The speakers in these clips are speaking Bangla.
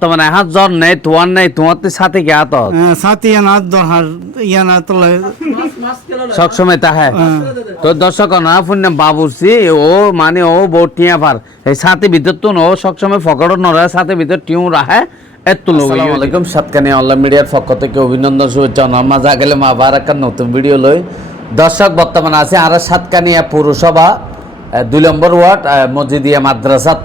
বর্তমানে এখন জ্বর নেই তোমার নেই তোমার তো সাথে কে আত সাথে ইয়ানা দরহার ইয়ানা তোলা। সবসময় তাহে তো দর্শক না ফুন্য বাবুসি ও মানে ও বউ টিয়া পার এই সাথে ভিতর তো ও সবসময় ফকড় নড়ে সাথে ভিতর টিউ রাখে এত লোক আসসালামু আলাইকুম সাতকানি অনলাইন মিডিয়ার পক্ষ থেকে অভিনন্দন শুভেচ্ছা আমার যা গেলে মা আবার একটা নতুন ভিডিও লই। দর্শক বর্তমানে আছে আর সাতকানিয়া পৌরসভা দুই নম্বর ওয়ার্ড মসজিদিয়া মাদ্রাসাত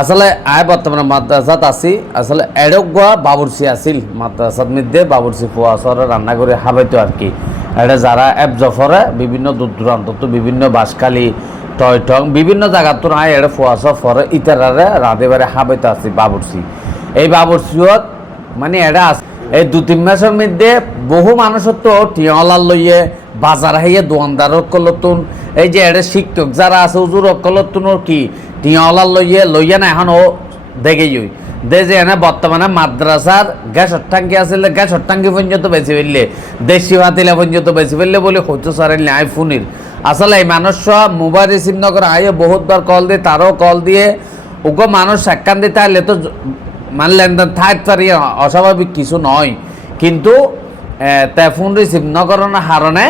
আসলে আয় বর্তমানে মাদ্রাসাত আছি। আসলে এডগা বাবুরসি আছিল। মাদ্রাসাত মধ্যে বাবুরসি ফুয়া সরে রান্না করে হাবাইতো আর কি এটা যারা এপ জফরে বিভিন্ন দূর দূরান্ত তো বিভিন্ন বাসকালি টয় টং বিভিন্ন জায়গা তো আয় এটা ফুয়া সফরে ইতারারে রাঁধে বারে হাবাইতো আছি বাবুরসি এই বাবুরসিয়ত মানে এটা এই দু তিন মাসের মধ্যে বহু মানুষের তো টিয়লার লইয়ে বাজার হাইয়ে দোয়ানদার কলতুন। এই যে এটা শিক্ষক যারা আছে উজুর কলতুন কি? টিয়লার লইয়ে, লইয়া না এখন ও দেখে যাই দে যে এনে বর্তমানে মাদ্রাসার গ্যাসের টাঙ্কি আসলে গ্যাসের টাঙ্কি পর্যন্ত বেশি ফেললে, দেশি ভাতিলা পর্যন্ত বেশি ফেললে বলে হইতো সারেন আই ফোনের আসলে এই মানুষ মোবাইল রিসিভ না করে আইয়ে বহুতবার কল দিয়ে, তারও কল দিয়ে, ওগো মানুষ সাক্ষান দিতে আসলে তো মানে লেনদেন থাকতে পারি, অস্বাভাবিক কিছু নয়। কিন্তু তে ফোন রিসিভ নকরানোর কারণে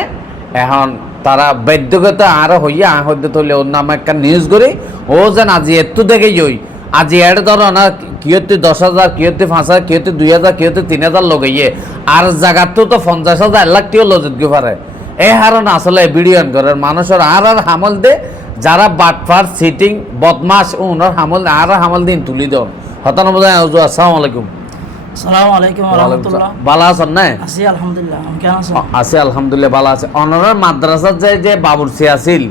এখন তারা বাধ্যগত আরও হইয়া হইতে তৈলে ওর নামে একটা নিউজ করি ও যেন আজি একটু দেখে যাই আজি এর ধরো না দশ হাজার কিয়তে পাঁচ হাজার কিয়তে দুই হাজার কিয়তে তিন হাজার লগাইয়ে। আর জায়গাতো তো পঞ্চাশ হাজার লাখ টিও লজত গিয়ে পারে এই হারণ আসলে ভিডিও করার মানুষের আর আর হামল দে যারা বাটফার সিটিং বদমাস ওনার হামল আর হামল দিন তুলি দেন। হতান বোঝায় আসসালামু আলাইকুম। সালাম আলাইকুম রহমতুল্লাহ। ভালো আছেন না আছি আলহামদুলিল্লাহ। কেমন আছেন? আছে আলহামদুলিল্লাহ ভালো আছে। অনরের মাদ্রাসার যে যে বাবুরসি আছিল।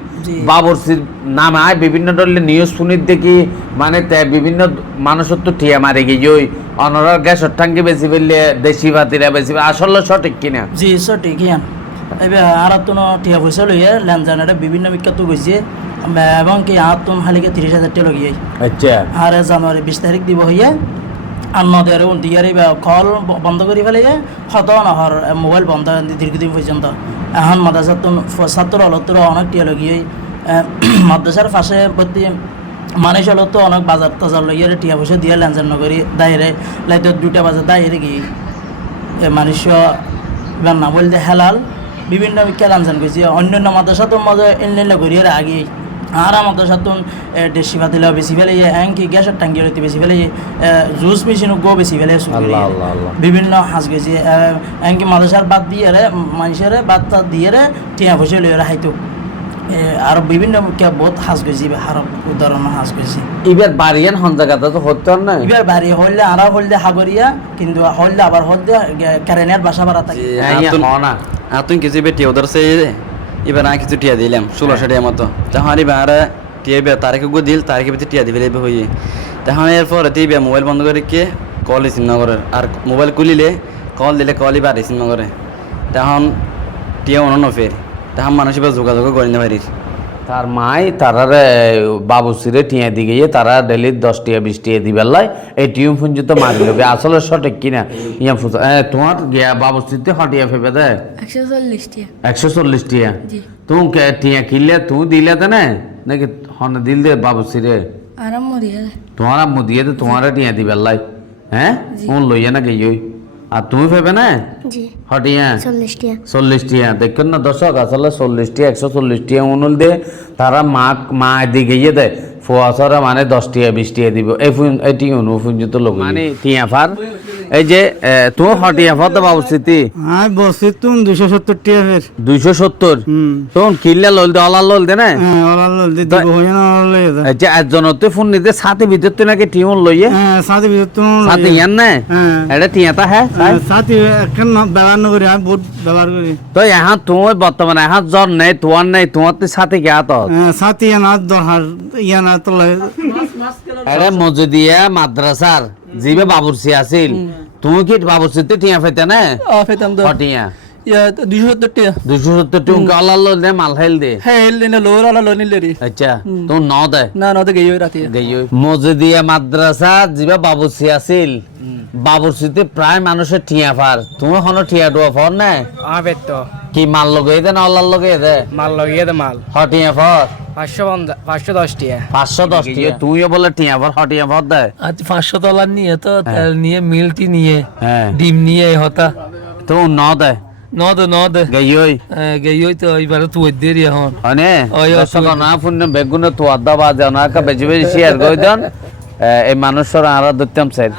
বাবুরসির নামে আয় বিভিন্ন ধরনের নিউজ শুনির দেখি মানে তে বিভিন্ন মানুষের তো ঠিয়া মারে গিয়ে অনরের গ্যাসের টাঙ্কি বেশি ফেললে দেশি ভাতিরা বেশি আসলে সঠিক কিনা জি সর ঠিক ইয়ান। এবার আর তো টিয়া পয়সা লইয়ে লেনজানারে বিভিন্ন বিখ্যাত গেছে এবং কি আর তো হালিকে তিরিশ হাজার টাকা লগিয়ে আচ্ছা। আর জানুয়ারি বিশ তারিখ দিব হইয়ে আর নদের উনতিয়ারি কল বন্ধ করে ফেলে যে হত নহর মোবাইল বন্ধ দীর্ঘদিন পর্যন্ত। এখন মাদ্রাসার ছাত্র অলত্র অনেক টিয়া লগিয়ে মাদ্রাসার পাশে প্রতি মানুষ হলো অনেক বাজার টাজার লইয়ে টিয়া পয়সা দিয়ে লেনদেন নকরি দায়েরে লাইতে দুটা বাজার দায়েরে গিয়ে মানুষ এবার না বলতে হেলাল। বিভিন্ন লেনদেন করছি অন্যান্য মাদ্রাসা তো মজা এনলেন করিয়ে আগে আর মাদ্রাসা তো দেশি ভাতিলা বেশি ফেলে এমনকি গ্যাসের ট্যাঙ্কি হইতে বেশি ফেলে জুস মেশিনও গো বেশি ফেলে আল্লাহ আল্লাহ আল্লাহ। বিভিন্ন হাঁস গেছে এমনকি মাদ্রাসার বাদ দিয়ে রে মানুষের বাদ টাদ দিয়ে রে টিয়া পয়সা লইয়া রাখাইতো। আর বিভিন্ন কে- বহুত হাঁস গেছি হারব উদাহরণ হাঁস গেছি। এবার বাড়িয়ান হন জায়গাটা তো হতো না এবার বাড়ি হইলে আরা হইলে হাগরিয়া কিন্তু হইলে আবার হইলে কারেনের বাসা ভাড়া থাকে। হ্যাঁ, না। আতুন কিছু বেটি ওদের সে এবার আঁকি কিছু টিয়া দিলাম, ষোলোশো টিয়া মতো। তখন এবার টিয়া বিয়া তারিখে গো দিল? তারিখে ভিতরে টিয়া দিবে হয়ে তখন এরপর তুই বিয়া মোবাইল বন্ধ করে কে? কল রিসিভ না আর মোবাইল খুলিলে কল দিলে কল এবার রিসিভ না তখন টিয়া অন্য ফের। তখন মানুষ এবার যোগাযোগ করে না পারিস তার মাই তারারে বাবুসিরে টিয়া দি গিয়ে তারা ডেলি দশ টিয়া বিশ টিয়া দিবার লাই এই টিউম ফুঞ্জি তো মারি লোকে আসলে সঠিক কিনা ইয়া ফুস এ, তোমার গিয়া বাবুসিতে হটিয়া ফেবে দে। একশো চল্লিশ টিয়া একশো চল্লিশ টিয়া তুমি কে টিয়া কিনলে তুই দিলে তো না নাকি হন দিল দে বাবুসিরে আরাম মরিয়া তোমার আম্মু দিয়ে তো তোমার টিয়া দিবার লাই হ্যাঁ? কোন লইয়া না গিয়ে আর তুমি ভেবে না? জি। হটিয়া? চল্লিশ টিয়া দেখুন টিয়া দেখেন না দর্শক আসলে চল্লিশ টিয়া একশো চল্লিশ টিয়া উনুল দিয়ে তারা মা মা দিকে ইয়ে দেয় ফুয়াশরা মানে দশ টিয়া বিশ টিয়া দিব। এই এটি অনু ফুঞ্জিত লোক। মানে টিয়া ফার। এই যে তুমি হটিয়া ফার তো বাবু স্মৃতি আমি বলছি তুমি দুশো সত্তর টিয়া ফের দুইশো সত্তর? হুম। তখন কিনলে লল দে অলার লল দে না হ্যাঁ ওরা লইতে দিব হইয়া না যায় এই যে একজনতে ফোন নিতে সাথে ভিতর তো নাকি টিউন লইয়ে? হ্যাঁ সাথে ভিতর তুমি সাথে ইয়ান না হ্যাঁ। এটা টিয়াটা হ্যাঁ সাথে ব্যবহার না করি আমি বহুত ব্যবহার করি তো এখন তুমি বর্তমানে এখন জ্বর নেই তোমার নেই তোমার তো সাথে গিয়া তো হ্যাঁ, সাথে ইয়ানা দরহার ইয়ানা তোলা আরে মজুদিয়া মাদ্রাসার জিবে বাবুরসি আছিল। তুমি কি বাবুরসিতে টিয়া ফেতে না? ফেতাম তো। টিয়া। ইয়া দুইশো সত্তর টাকা দুশো সত্তর টুঙ্কা অলাল দে মাল খাইল দে। হ্যাঁ এল দিনে লোর আলা লোন নিলে রে। আচ্ছা তুমি ন দে। না না তো গেই রাতে। গেই মজুদিয়া মাদ্রাসা জিবা বাবুরসি আছিল বাবুরসিতে প্রায় মানুষের টিয়া ফার। তুমি হনো টিয়া ডুয়া ফর না? আবে তো কি মাল লগে দে না অলাল লগে দে? মাল লगिए দে মাল। হ টিয়া ফর। পাঁচশো দশ টিয়া পাঁচশো দশ টিয়া তুইও বলে টিয়া ভর হটিয়া ভর দেয় আজ পাঁচশো ডলার নিয়ে তো তেল নিয়ে মিল্টি নিয়ে হ্যাঁ। ডিম নিয়ে হতা। তো ন দেয় নদ নদ গেইয়ই। গেই তো এবারে তুই দেরি এখন অনে ওই দর্শক না বেগুন তো আদা বাজে না শেয়ার এই মানুষের আরা স্যার